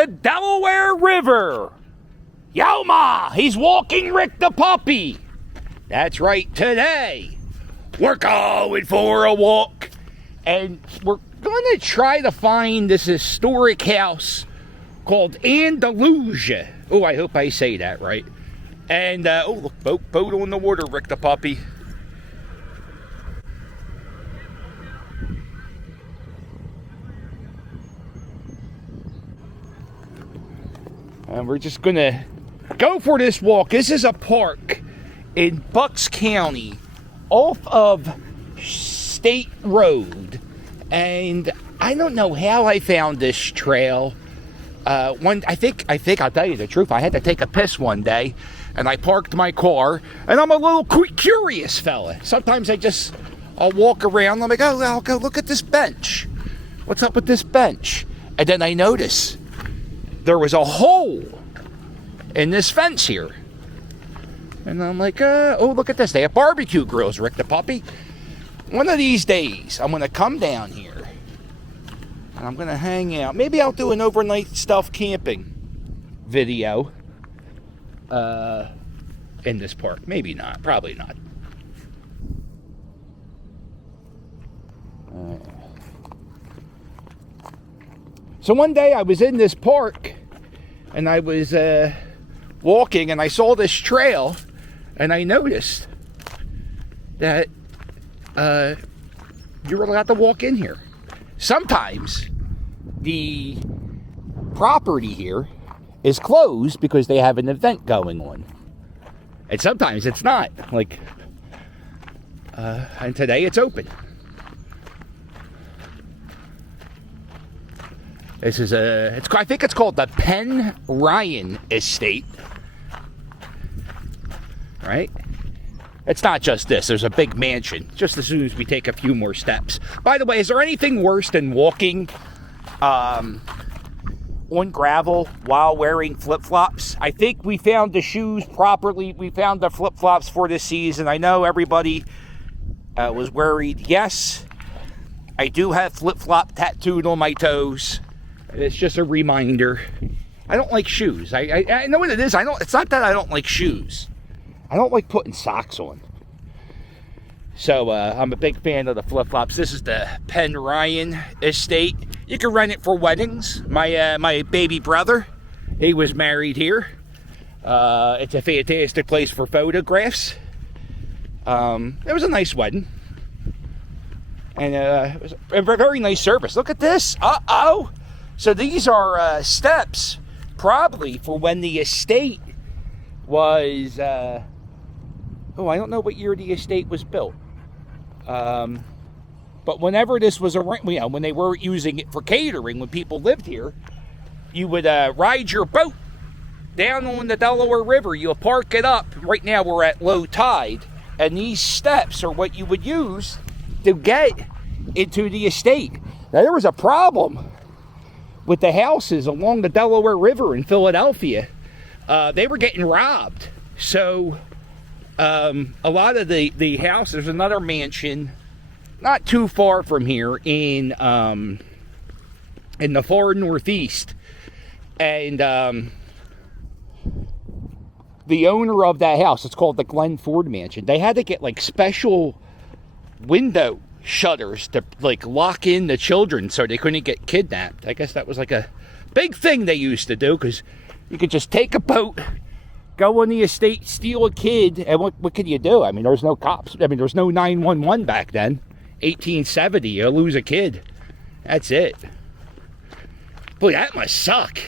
the Delaware River. Yoma, he's walking Rick the puppy. That's right, today we're going for a walk. And we're going to try to find this historic house called Andalusia. Oh, I hope I say that right. And, oh, look, boat on the water, Rick the puppy. And we're just going to go for this walk. This is a park in Bucks County off of State Road. And I don't know how I found this trail. I think I'll tell you the truth. I had to take a piss one day, and I parked my car, and I'm a little curious fella. Sometimes I'll walk around, I'm like, oh, I'll go look at this bench. What's up with this bench? And then I notice there was a hole in this fence here. And I'm like, oh, look at this. They have barbecue grills, Rick the puppy. One of these days, I'm going to come down here and I'm going to hang out. Maybe I'll do an overnight stuff camping video in this park. Maybe not. Probably not. So one day I was in this park and I was walking and I saw this trail and I noticed that you were allowed to walk in here. Sometimes the property here is closed because they have an event going on. And sometimes it's not. Like, and today it's open. This is I think it's called the Penn-Ryan estate. Right? It's not just this. There's a big mansion just as soon as we take a few more steps. By the way, is there anything worse than walking on gravel while wearing flip-flops? I think we found the shoes properly. We found the flip-flops for this season. I know everybody was worried. Yes, I do have flip-flop tattooed on my toes. It's just a reminder. I don't like shoes. I know what it is. It's not that I don't like shoes. I don't like putting socks on. So I'm a big fan of the flip-flops. This is the Penn-Ryan estate. You can rent it for weddings. My baby brother, he was married here. It's a fantastic place for photographs. It was a nice wedding. And it was a very nice service. Look at this. Uh-oh. So these are steps probably for when the estate was... I don't know what year the estate was built. But whenever this was when they were using it for catering, when people lived here, you would ride your boat down on the Delaware River. You'll park it up. Right now we're at low tide. And these steps are what you would use to get into the estate. Now, there was a problem with the houses along the Delaware River in Philadelphia. They were getting robbed. So... a lot of the house, there's another mansion not too far from here in the far northeast. And the owner of that house, it's called the Glen Ford Mansion. They had to get like special window shutters to like lock in the children so they couldn't get kidnapped. I guess that was like a big thing they used to do, because you could just take a boat, go on the estate, steal a kid, and what could you do? I mean, there was no cops. I mean, there was no 911 back then. 1870, you lose a kid. That's it. Boy, that must suck.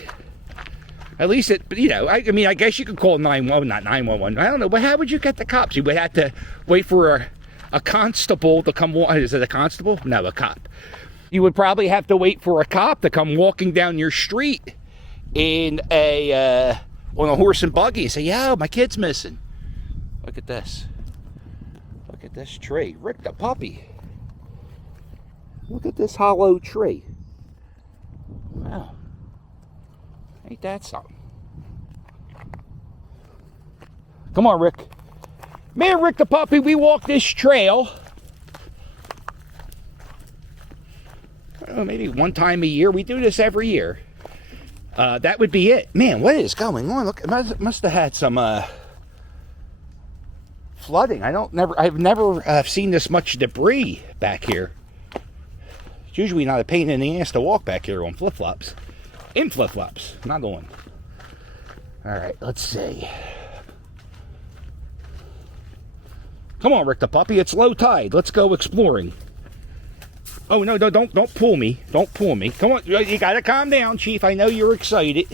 At least it, I mean, I guess you could call 911, not 911. I don't know, but how would you get the cops? You would have to wait for a constable to come. Is it a constable? No, a cop. You would probably have to wait for a cop to come walking down your street in on a horse and buggy and say, yeah, my kid's missing. Look at this. Look at this tree. Rick the puppy. Look at this hollow tree. Wow. Ain't that something? Come on, Rick. Me and Rick the puppy, we walk this trail. I don't know, maybe one time a year. We do this every year. That would be it. Man, what is going on? Look, it must have had some flooding. I've never seen this much debris back here. It's usually not a pain in the ass to walk back here on flip-flops. In flip-flops, not on. Alright, let's see. Come on, Rick the puppy, it's low tide. Let's go exploring. Oh, no, don't pull me. Don't pull me. Come on, you gotta calm down, Chief. I know you're excited.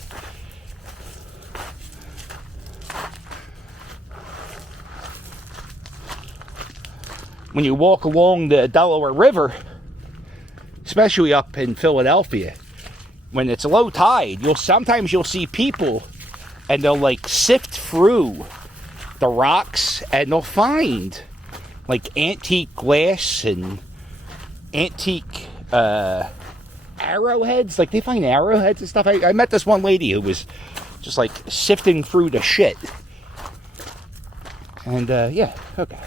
When you walk along the Delaware River, especially up in Philadelphia, when it's low tide, sometimes you'll see people and they'll like sift through the rocks and they'll find like antique glass and antique arrowheads. Like they find arrowheads and stuff. I met this one lady who was just like sifting through the shit. And yeah, okay.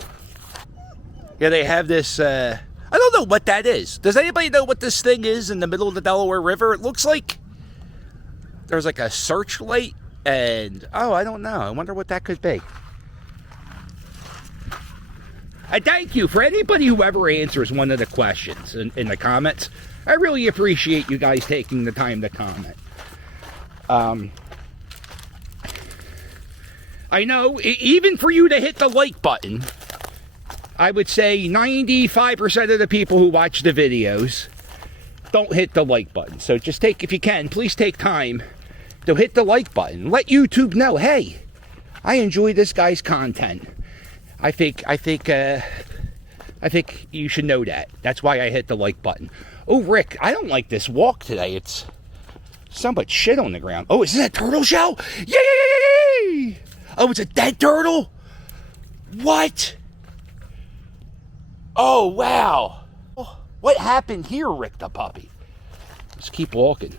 Yeah, they have this I don't know what that is. Does anybody know what this thing is in the middle of the Delaware River? It looks like there's like a searchlight and, oh, I don't know. I wonder what that could be. I thank you for anybody who ever answers one of the questions in the comments. I really appreciate you guys taking the time to comment. I know, even for you to hit the like button, I would say 95% of the people who watch the videos don't hit the like button. So just if you can, please take time to hit the like button. Let YouTube know, hey, I enjoy this guy's content. I think you should know that. That's why I hit the like button. Oh, Rick, I don't like this walk today. It's so much shit on the ground. Oh, is this a turtle shell? Yay! Oh, it's a dead turtle? What? Oh, wow. What happened here, Rick the puppy? Let's keep walking.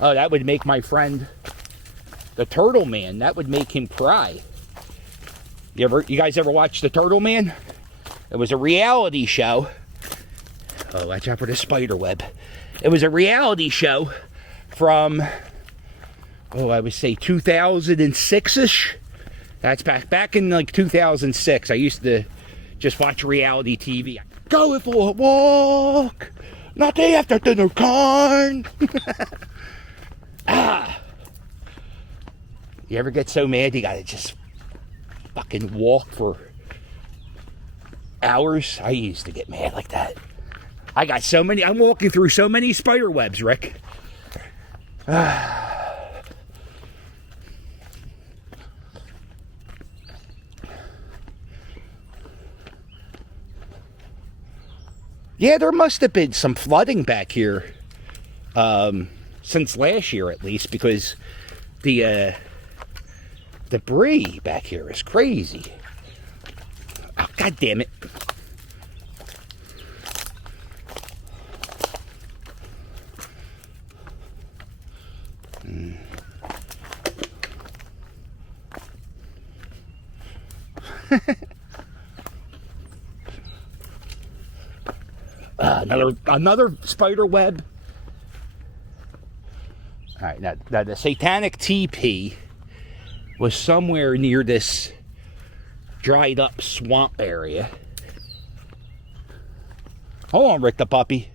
Oh, that would make my friend, the Turtle Man, that would make him cry. You guys ever watch the Turtle Man? It was a reality show. Oh, watch out for the spider web. It was a reality show from, oh, I would say 2006-ish. That's back in like 2006. I used to just watch reality TV. Going for a walk, not the after dinner kind. You ever get so mad you gotta just fucking walk for hours? I used to get mad like that. I'm walking through so many spider webs, Rick. Yeah, there must have been some flooding back here since last year, at least, because the debris back here is crazy. Oh, God damn it. Another spider web. All right, now the satanic TP was somewhere near this dried up swamp area. Hold on, Rick the puppy.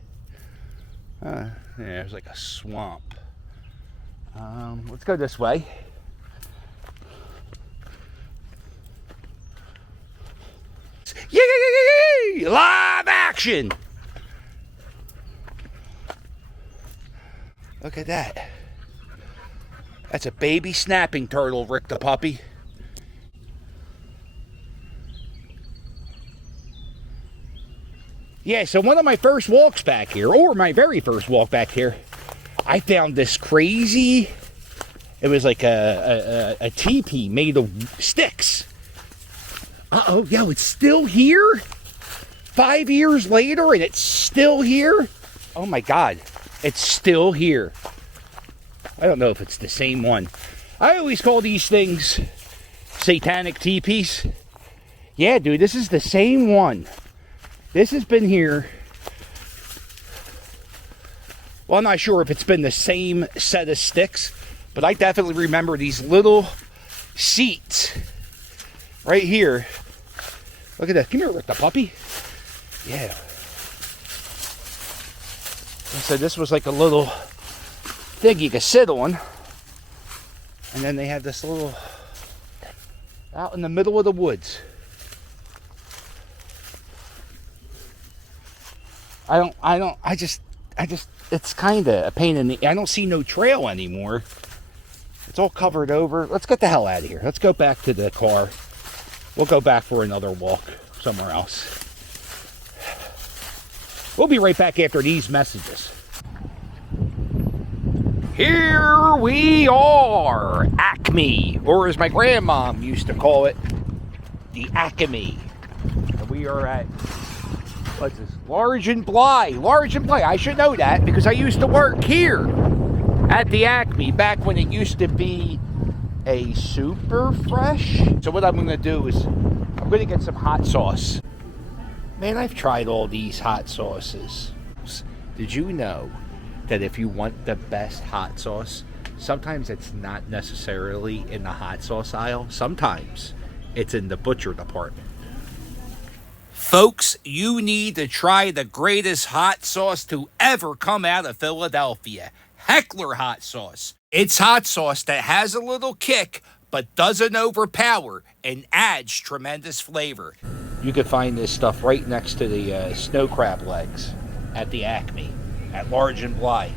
Yeah, there's like a swamp. Let's go this way. Yay! Live action! Look at that. That's a baby snapping turtle, Rick the puppy. Yeah, so one of my first walks back here, or my very first walk back here, I found this crazy, it was like a teepee made of sticks. Uh-oh, yo, it's still here? 5 years later, and it's still here? Oh my God, it's still here. I don't know if it's the same one. I always call these things satanic teepees. Yeah, dude, this is the same one. This has been here Well, I'm not sure if it's been the same set of sticks, but I definitely remember these little seats right here. Look at that. Come here, Rick the puppy. Yeah. So this was like a little thing you could sit on. And then they have this little, out in the middle of the woods. I just, it's kind of a pain in the, I don't see no trail anymore. It's all covered over. Let's get the hell out of here. Let's go back to the car. We'll go back for another walk somewhere else. We'll be right back after these messages. Here we are, Acme, or as my grandmom used to call it, the Acme. And we are at, what's this, Large and Bly. Large and Bly, I should know that because I used to work here at the Acme back when it used to be a Super Fresh. So what I'm going to do is I'm going to get some hot sauce. Man, I've tried all these hot sauces. Did you know that if you want the best hot sauce, sometimes it's not necessarily in the hot sauce aisle. Sometimes it's in the butcher department. Folks, you need to try the greatest hot sauce to ever come out of Philadelphia. Heckler hot sauce. It's hot sauce that has a little kick, but doesn't overpower and adds tremendous flavor. You can find this stuff right next to the snow crab legs at the Acme, at Large and Bly.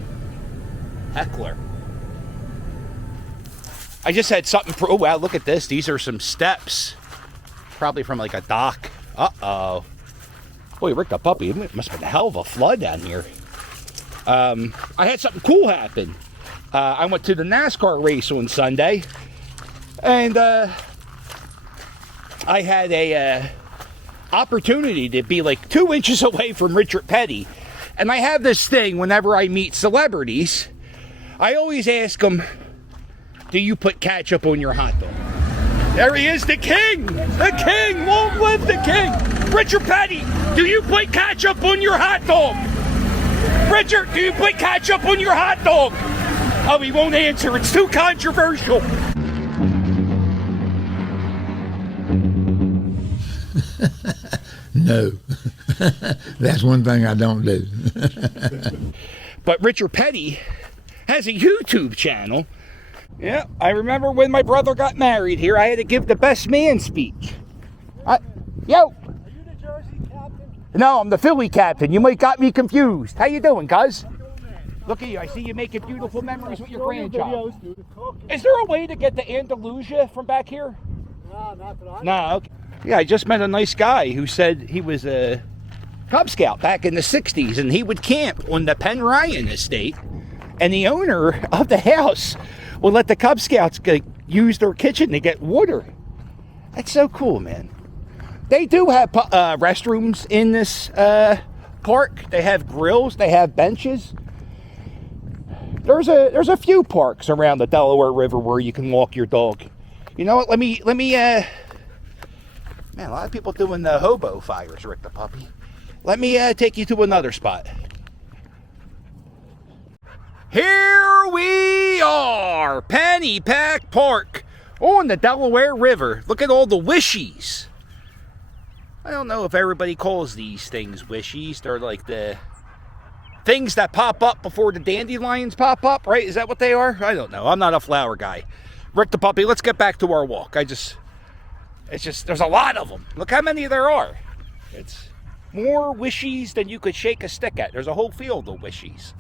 Heckler. I just had something, oh wow, look at this. These are some steps. Probably from like a dock. Uh-oh. Boy, Rick the puppy, it must have been a hell of a flood down here. I had something cool happen. I went to the NASCAR race on Sunday, and I had a opportunity to be like 2 inches away from Richard Petty. And I have this thing whenever I meet celebrities, I always ask them, do you put ketchup on your hot dog? There he is, the king! The king! Long live the king! Richard Petty, do you put ketchup on your hot dog? Richard, do you put ketchup on your hot dog? Oh, he won't answer. It's too controversial. No. That's one thing I don't do. But Richard Petty has a YouTube channel. Yeah, I remember when my brother got married here, I had to give the best man speech. Yo! Are you the Jersey captain? No, I'm the Philly captain. You might got me confused. How you doing, cuz? Look at you. I see you making beautiful memories with your grandchild. Is there a way to get the Andalusia from back here? No, not that I know. No, okay. Yeah, I just met a nice guy who said he was a Cub Scout back in the 60s, and he would camp on the Penn-Ryan estate, and the owner of the house would let the Cub Scouts use their kitchen to get water. That's so cool, man. They do have restrooms in this park. They have grills. They have benches. There's a few parks around the Delaware River where you can walk your dog. You know what? Let me man, a lot of people doing the hobo fires, Rick the puppy. Let me take you to another spot. Here we are, Pennypack Park on the Delaware River. Look at all the wishies. I don't know if everybody calls these things wishies. They're like the things that pop up before the dandelions pop up, right? Is that what they are? I don't know. I'm not a flower guy. Rick the puppy, let's get back to our walk. It's just, there's a lot of them. Look how many there are. It's more wishies than you could shake a stick at. There's a whole field of wishies.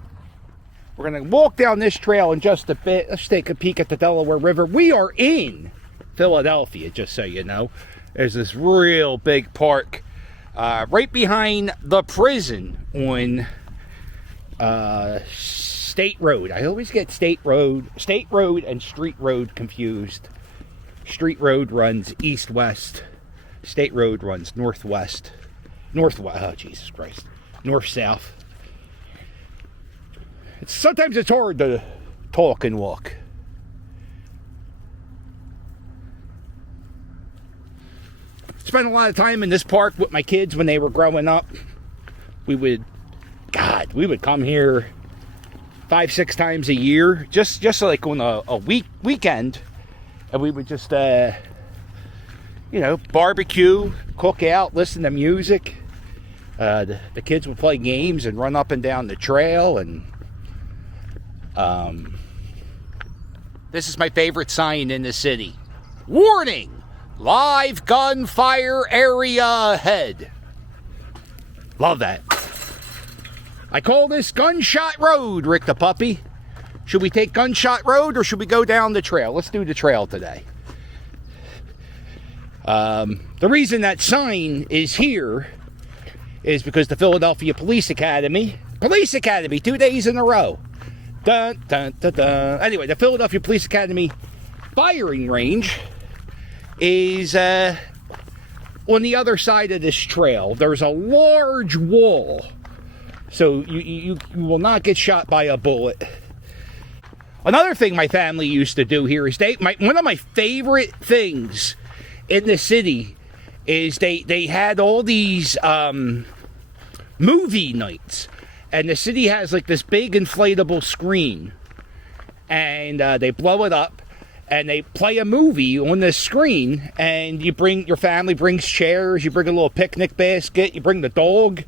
We're going to walk down this trail in just a bit. Let's take a peek at the Delaware River. We are in Philadelphia, just so you know. There's this real big park right behind the prison on State Road. I always get State Road and Street Road confused. Street Road runs east-west. State Road runs northwest. Northwest. Oh, Jesus Christ. North-south. Sometimes it's hard to talk and walk. Spent a lot of time in this park with my kids when they were growing up. We would come here 5-6 times a year, just like on a weekend, and we would just barbecue, cook out, listen to music. The kids would play games and run up and down the trail. And this is my favorite sign in the city: warning, live gunfire area ahead. Love that. I call this Gunshot Road, Rick the puppy. Should we take Gunshot Road or should we go down the trail? Let's do the trail today. The reason that sign is here is because the Philadelphia Police Academy, 2 days in a row. Dun, dun, dun, dun. Anyway, the Philadelphia Police Academy firing range is on the other side of this trail. There's a large wall, so you will not get shot by a bullet. Another thing my family used to do here is one of my favorite things in the city is they had all these movie nights, and the city has like this big inflatable screen, and they blow it up and they play a movie on the screen, and your family brings chairs, you bring a little picnic basket, you bring the dog,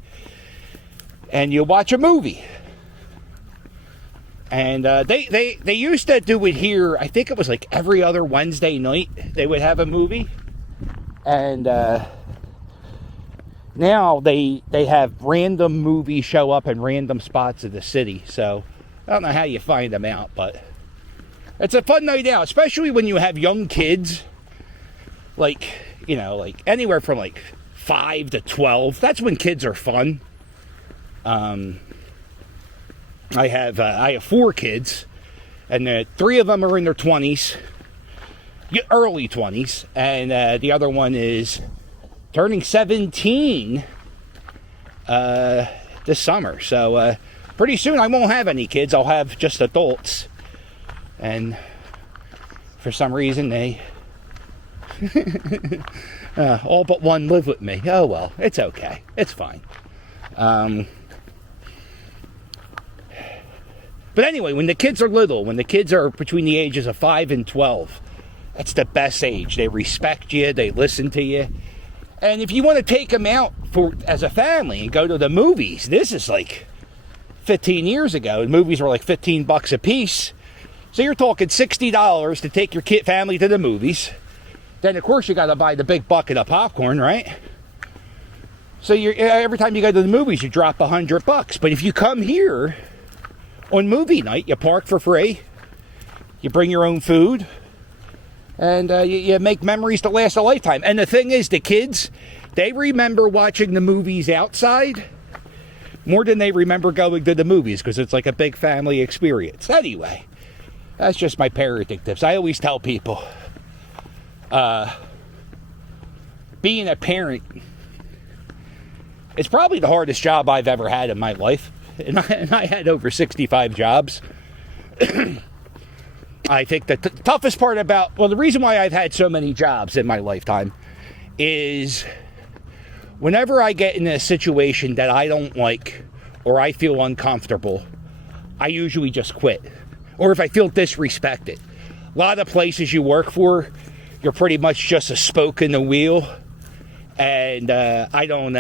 and you watch a movie. And they used to do it here. I think it was like every other Wednesday night they would have a movie. And now they have random movies show up in random spots of the city. So I don't know how you find them out, but it's a fun night out, especially when you have young kids, like anywhere from like 5 to 12. That's when kids are fun. I have 4 kids, and 3 of them are in their 20s, early 20s, and the other one is turning 17 this summer. So pretty soon I won't have any kids. I'll have just adults. And for some reason they all but one live with me. Oh well, it's okay. It's fine. But anyway, when the kids are little, when the kids are between the ages of 5 and 12, that's the best age. They respect you. They listen to you. And if you want to take them out as a family and go to the movies, this is like 15 years ago. The movies were like $15 a piece. So you're talking $60 to take your family to the movies. Then, of course, you got to buy the big bucket of popcorn, right? So every time you go to the movies, you drop $100. But if you come here on movie night, you park for free, you bring your own food, and you make memories to last a lifetime. And the thing is, the kids, they remember watching the movies outside more than they remember going to the movies, because it's like a big family experience. Anyway, that's just my parenting tips. I always tell people, being a parent is probably the hardest job I've ever had in my life. And I had over 65 jobs. I think the toughest part the reason why I've had so many jobs in my lifetime is whenever I get in a situation that I don't like or I feel uncomfortable, I usually just quit. Or if I feel disrespected. A lot of places you work for, you're pretty much just a spoke in the wheel. And I don't...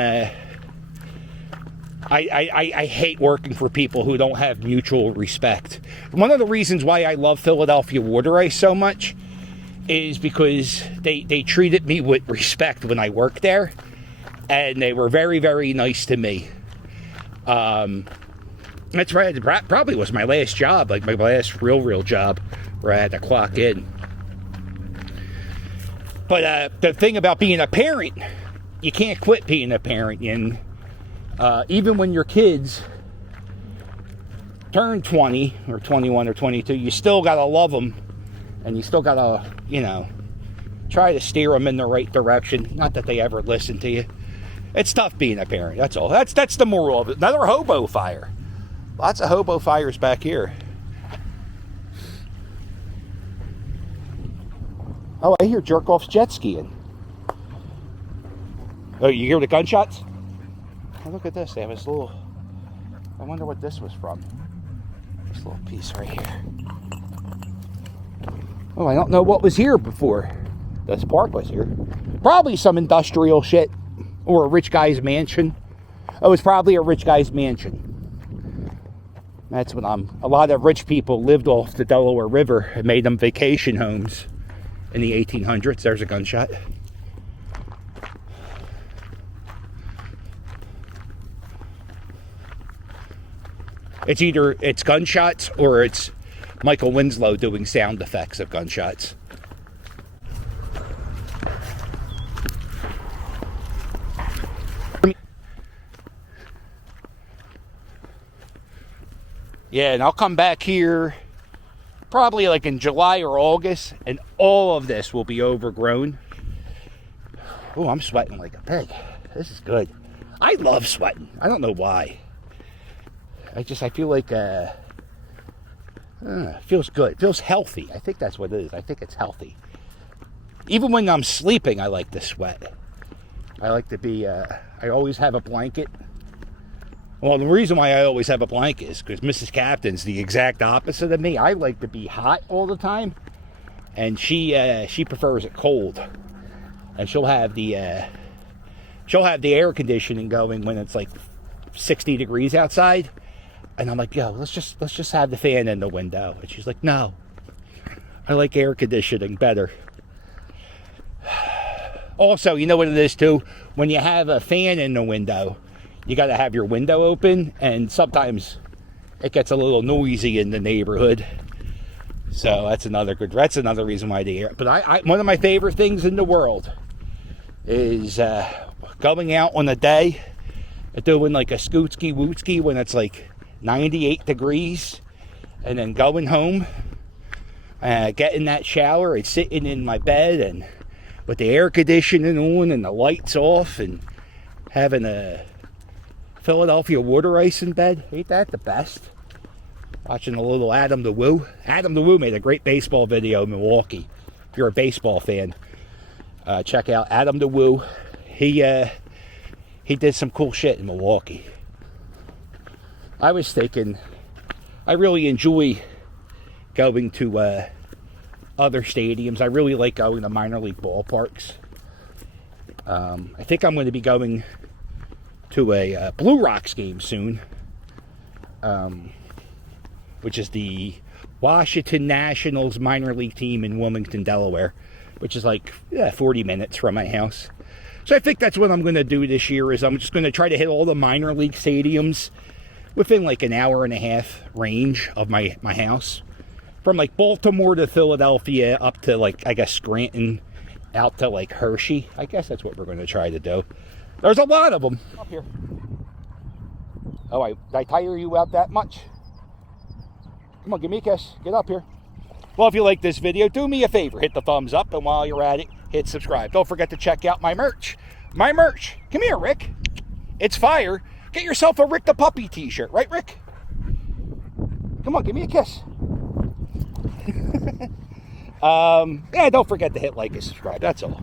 I hate working for people who don't have mutual respect. One of the reasons why I love Philadelphia Water Ice so much is because they treated me with respect when I worked there, and they were very, very nice to me. That's right. It probably was my last job, like my last real job, where I had to clock in. But the thing about being a parent, you can't quit being a parent, and even when your kids turn 20 or 21 or 22, you still got to love them, and you still got to, try to steer them in the right direction. Not that they ever listen to you. It's tough being a parent, that's all. That's the moral of it. Another hobo fire. Lots of hobo fires back here. Oh, I hear jerk-offs jet skiing. Oh, you hear the gunshots? Oh, look at this. They have this little... I wonder what this was from. This little piece right here. Oh, I don't know what was here before this park was here. Probably some industrial shit or a rich guy's mansion. Oh, it's probably a rich guy's mansion. That's when a lot of rich people lived off the Delaware River and made them vacation homes in the 1800s. There's a gunshot. It's either it's gunshots or it's Michael Winslow doing sound effects of gunshots. Yeah, and I'll come back here probably like in July or August, and all of this will be overgrown. Oh, I'm sweating like a pig. This is good. I love sweating. I don't know why. I feel like it feels good. It feels healthy. I think that's what it is. I think it's healthy. Even when I'm sleeping, I like to sweat. I like to be, I always have a blanket. Well, the reason why I always have a blanket is because Mrs. Captain's the exact opposite of me. I like to be hot all the time, and she prefers it cold. And she'll have the air conditioning going when it's like 60 degrees outside. And I'm like, yo, let's just have the fan in the window. And she's like, no, I like air conditioning better. Also, you know what it is too? When you have a fan in the window, you got to have your window open, and sometimes it gets a little noisy in the neighborhood. So that's another reason why the air. But one of my favorite things in the world is going out on a day and doing like a scootski wootski when it's like 98 degrees, and then going home, getting that shower and sitting in my bed and with the air conditioning on and the lights off and having a Philadelphia water ice in bed. Ain't that the best? Watching a little Adam the Woo. Adam the Woo made a great baseball video in Milwaukee. If you're a baseball fan, check out Adam the Woo. He did some cool shit in Milwaukee. I was thinking, I really enjoy going to other stadiums. I really like going to minor league ballparks. I think I'm going to be going to a Blue Rocks game soon, which is the Washington Nationals minor league team in Wilmington, Delaware, which is like 40 minutes from my house. So I think that's what I'm going to do this year, is I'm just going to try to hit all the minor league stadiums within like an hour and a half range of my house. From like Baltimore to Philadelphia, up to like, I guess, Scranton, out to like Hershey. I guess that's what we're going to try to do. There's a lot of them. Up here. Oh, did I tire you out that much? Come on, give me a kiss. Get up here. Well, if you like this video, do me a favor. Hit the thumbs up, and while you're at it, hit subscribe. Don't forget to check out my merch. My merch. Come here, Rick. It's fire. Get yourself a Rick the Puppy t-shirt. Right, Rick? Come on, give me a kiss. Yeah, don't forget to hit like and subscribe. That's all.